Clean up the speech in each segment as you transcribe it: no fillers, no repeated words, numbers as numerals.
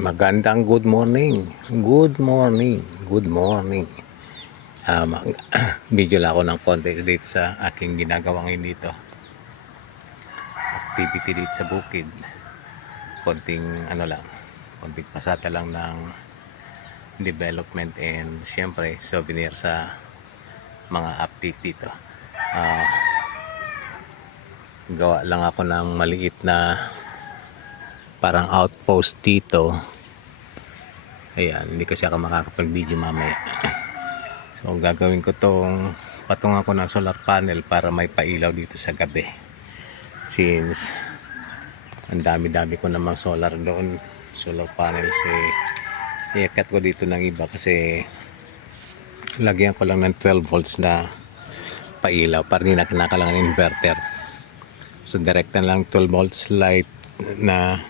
Magandang good morning. Good morning. Good morning. Video lang ako ng konti dito sa aking ginagawang dito. Activity dito sa bukid. Konting konting pasata lang ng development and syempre souvenir sa mga update dito. Gawa lang ako ng maliit na parang outpost dito. Ayan, hindi kasi ako makakapag-video mamaya. So gagawin ko tong patungan ko ng solar panel para may pailaw dito sa gabi. Since ang dami-dami ko namang solar doon, solar panels iakat ko dito ng iba kasi lagyan ko lang ng 12 volts na pailaw para hindi na kinakailangan inverter. So direct na lang 12 volts light na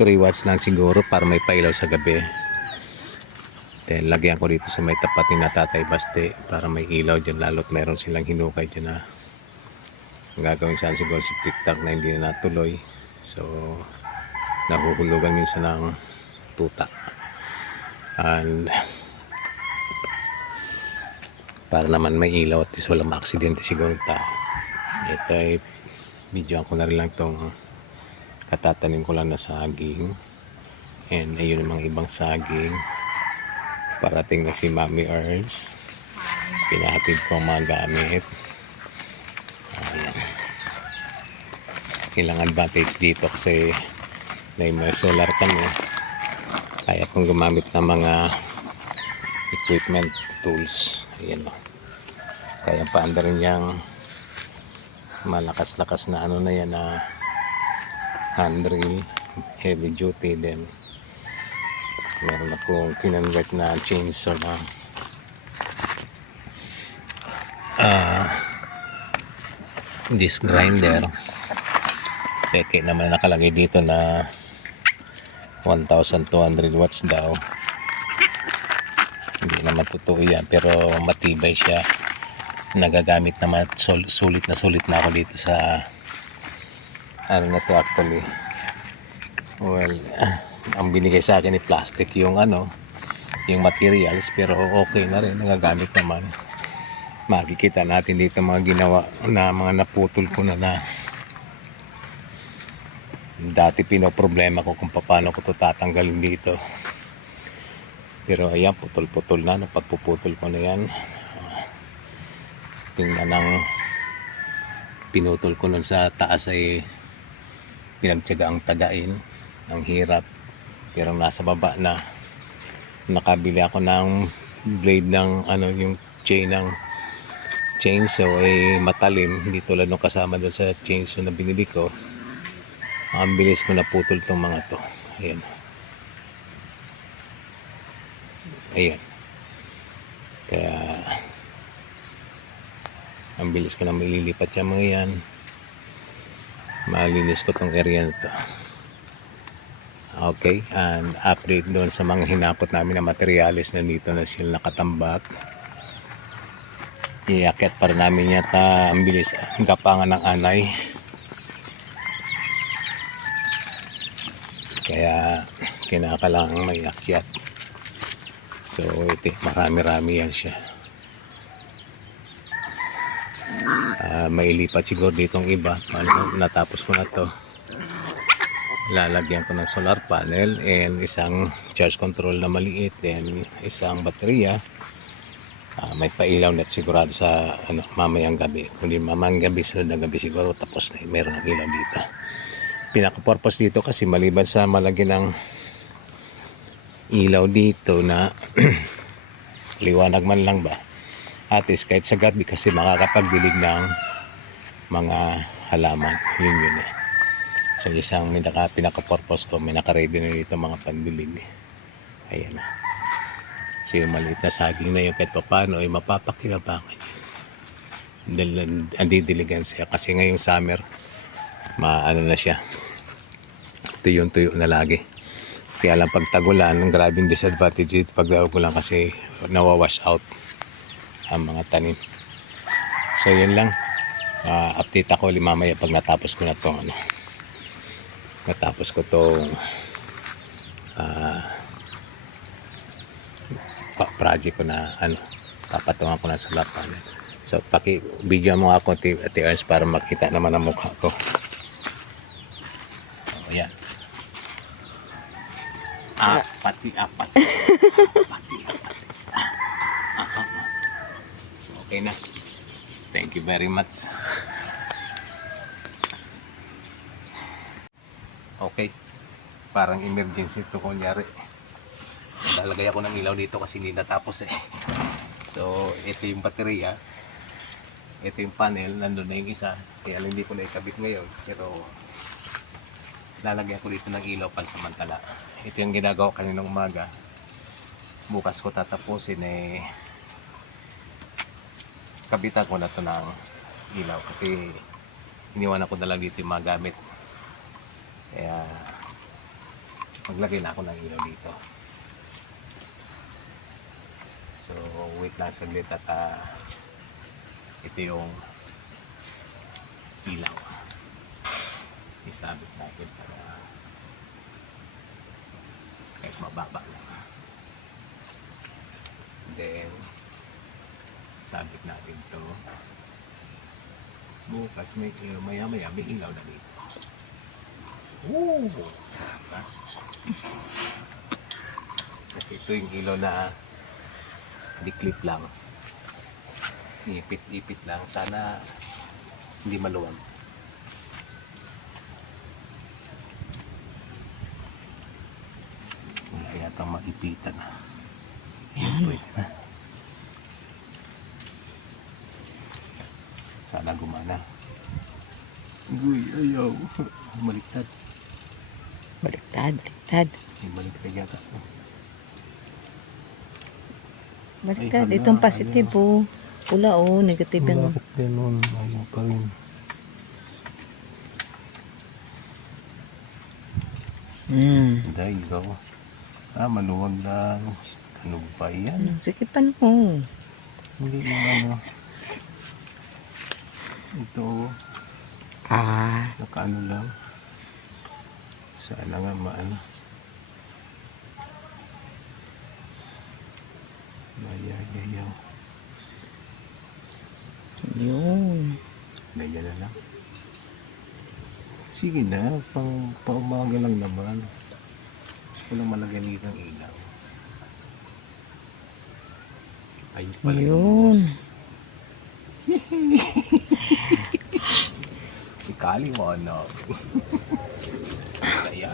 3 watts lang siguro para may pailaw sa gabi. Then lagyan ko dito sa may tapat ni Tatay Baste para may ilaw dyan, lalo't meron silang hinukay dyan na gagawin saan siguro si TikTok na hindi na natuloy. So nahuhulugan minsan ng tuta, and para naman may ilaw at least walang aksidente siguro tao. Ito ay videoan ko na rin lang itong katatanim ko lang na saging, and ayun ang mga ibang saging. Parating na si Mami Ernst, pinahatid ko ang mga gamit. Ilang advantage dito kasi may solar kami, kaya kong gumamit ng mga equipment tools. Ayan o, kaya paanda rin yung malakas-lakas na na yan na handrail, heavy duty. Then meron akong kinonvert na chainsaw na disc grinder. Peke naman nakalagay dito na 1200 watts daw. Hindi naman totoo yan, pero matibay siya. Nagagamit naman, sulit na ako dito sa na to actually. Well, ang binigay sa akin ni plastic yung yung materials, pero okay na rin, nagagamit naman. Makikita natin dito mga ginawa na mga naputol ko na dati pinoproblema ko kung paano ko to tatanggalin dito, pero ayan, putol-putol na. Napagpuputol ko na yan. Tingnan ng pinutol ko nun sa taas ay pinagtiyagaang tagain, ang hirap. Pero nasa baba na, nakabili ako ng blade ng yung chain ng chainsaw ay matalim, hindi tulad nung kasama doon sa chainsaw na binili ko. Ang bilis ko naputol tong mga to. Ayan. Ayan. Kaya ang bilis ko na maililipat yung mga yan. Malinis ko tong area na to. Okay, and update doon sa mga hinapot namin na materialis na dito na sila nakatambak. Iakit para namin yata ang bilis gapangan ng anay. Kaya kinakailangan may akyat. So ito, marami-rami yan siya. Mailipat siguro ditong iba. Natapos ko na to, lalagyan ko ng solar panel and isang charge control na maliit, then isang baterya. May pailaw net sigurado sa mamayang gabi. Kundi mamayang gabi, sunod na gabi siguro tapos na meron ng ilaw dito. Pinaka-purpose dito kasi maliban sa malagyan ng ilaw dito na liwanag man lang ba, at least kahit sa gabi kasi makakapagdilig ng mga halaman. Yun eh. So isang pinaka-purpose ko, may naka-ready na dito mga pandilig. Ayan na. So yung maliit na saging na yun kahit paano ay mapapakinabangan yun. Dahil andidiligan siya kasi ngayong summer na siya, tuyo na lagi. Kaya lang pag tagulan, ang grabing disadvantage pag tagulan kasi nawawash out ang mga tanim. So yun lang, update ako mamaya pag natapos ko na to natapos ko tong project ko na ano, papatungan ko ng solar panel. So paki-video mo ako Ate Ernst para makita naman ang mukha ko. So, ayan. Pati apat. So, okay na. Thank you very much. Okay. Parang emergency ito kunyari. Lalagay ako ng ilaw dito kasi hindi natapos eh. So, ito yung baterya. Ito yung panel. Nandun na yung isa. Kaya lang hindi ko na ikabit ngayon. Pero, lalagyan ko dito ng ilaw pansamantala. Ito yung ginagawa kaninang umaga. Bukas ko tatapusin eh. Kabitan ko na ito ng ilaw. Kasi, iniwan ko na lang dito yung mga gamit. Kaya, maglagay na ako ng ilaw dito. So wait lang saglit at ito yung ilaw. Isabit natin para kahit mababa lang. Then sabit natin to. Bukas may maya may ilaw na dito. Kasi ito yung ilaw na diklip lang, ipit lang, sana hindi maluwag. Kaya itong maipitan na pwede na, sana gumana. Uy, ayaw. Baliktad baliktad yata. Baliktad, itong positive oh. Pula oh, negative yung. Bakit ganun? Ayaw pa rin. Dahil ikaw. Maluwag lang. Ano ba yan? Sikipan mo. Hindi lang ito. Nakaano lang. Sana nga maano. Mayayayaw. Yun. Ganyan na lang. Sige na, paumaga lang naman. Walang malagyan dito ng ilaw. Ayun pala. Yun. Ikali mo ano. Saya.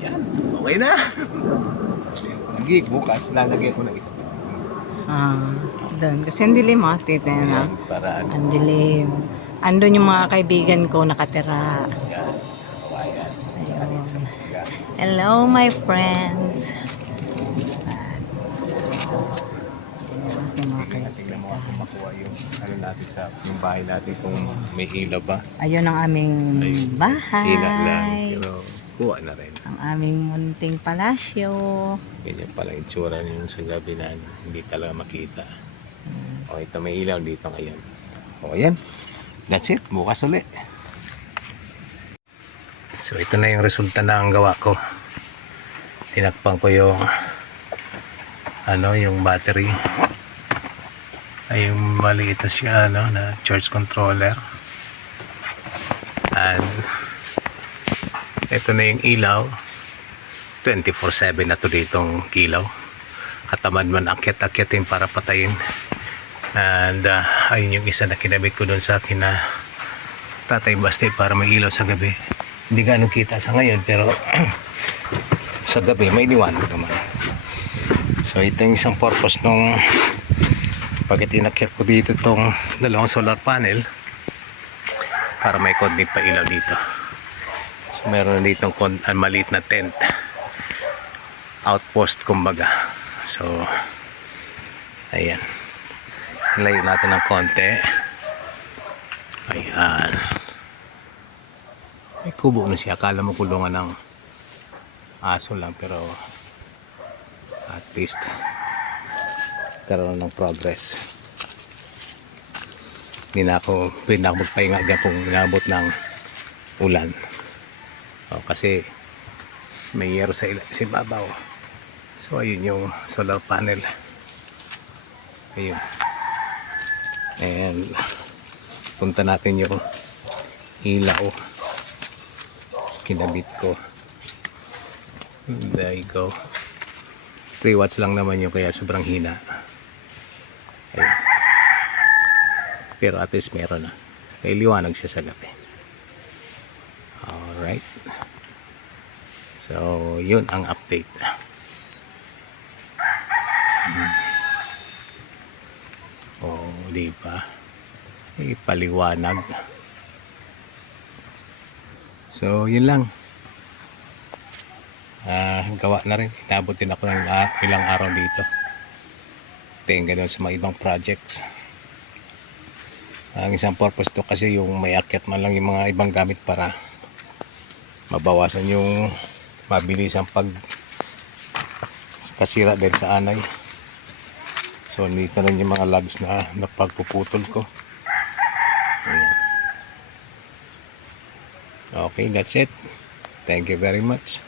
Yan. Okay na. Lagi, bukas lalagay ko na ito. Doon. Kasi ang dilim ah. Tita na. Para ano. Ang dilim. Andun yung mga kaibigan ko nakatira. Yan. Kawayan. Ayun. Hello my friends. Tingnan mo ako makuha yung ano natin sa yung bahay natin kung may ilaw ba. Ayun ang aming bahay. Ilaw lang. Pero kuha na rin. Ang aming munting palasyo. Ganyan pala yung tsura yung sa gabi na hindi talaga makita. O ito may ilaw dito ngayon. O ayan. That's it. Bukas ulit. So ito na yung resulta na ang gawa ko. Tinakpan ko yung yung battery. Ay yung maliit na siya na charge controller. And ito na yung ilaw. 24/7 na to ditong ilaw. Katamad man akyat-akyatin para patayin. And ayun yung isa na kinabit ko doon sa akin na Tatay Basti para may ilaw sa gabi. Hindi ganun kita sa ngayon pero sa gabi may liwanag naman. So ito yung isang purpose nung pagkat inakyat ko dito itong dalawang solar panel para may konting pa ilaw dito. So meron dito maliit na tent, outpost kumbaga. So ayan, layo natin ng konti. Ayan, may kubo na siya. Akala mo kulungan ng aso lang pero at least karoon ng progress. pwede na ako magpahinga dyan kung inabot ng ulan. Kasi may yero sa ibabaw. So ayun yung solar panel. Ayun. And punta natin yung ilaw. Kinabit ko. There you go. 3 watts lang naman yung kaya sobrang hina. Ayun. Pero at least meron na. May liwanag siya sa gabi. Alright. So, yun ang update. Di ba? May paliwanag. So, yun lang. Gawa na rin. Inabot din ako ng ilang araw dito. Tingin ganun sa mga ibang projects. Ang isang purpose to kasi yung may akyat man lang yung mga ibang gamit para mabawasan yung mabilis ang kasira din sa anay. So nito rin yung mga logs na napagpuputol ko. Ayan. Okay, that's it. Thank you very much.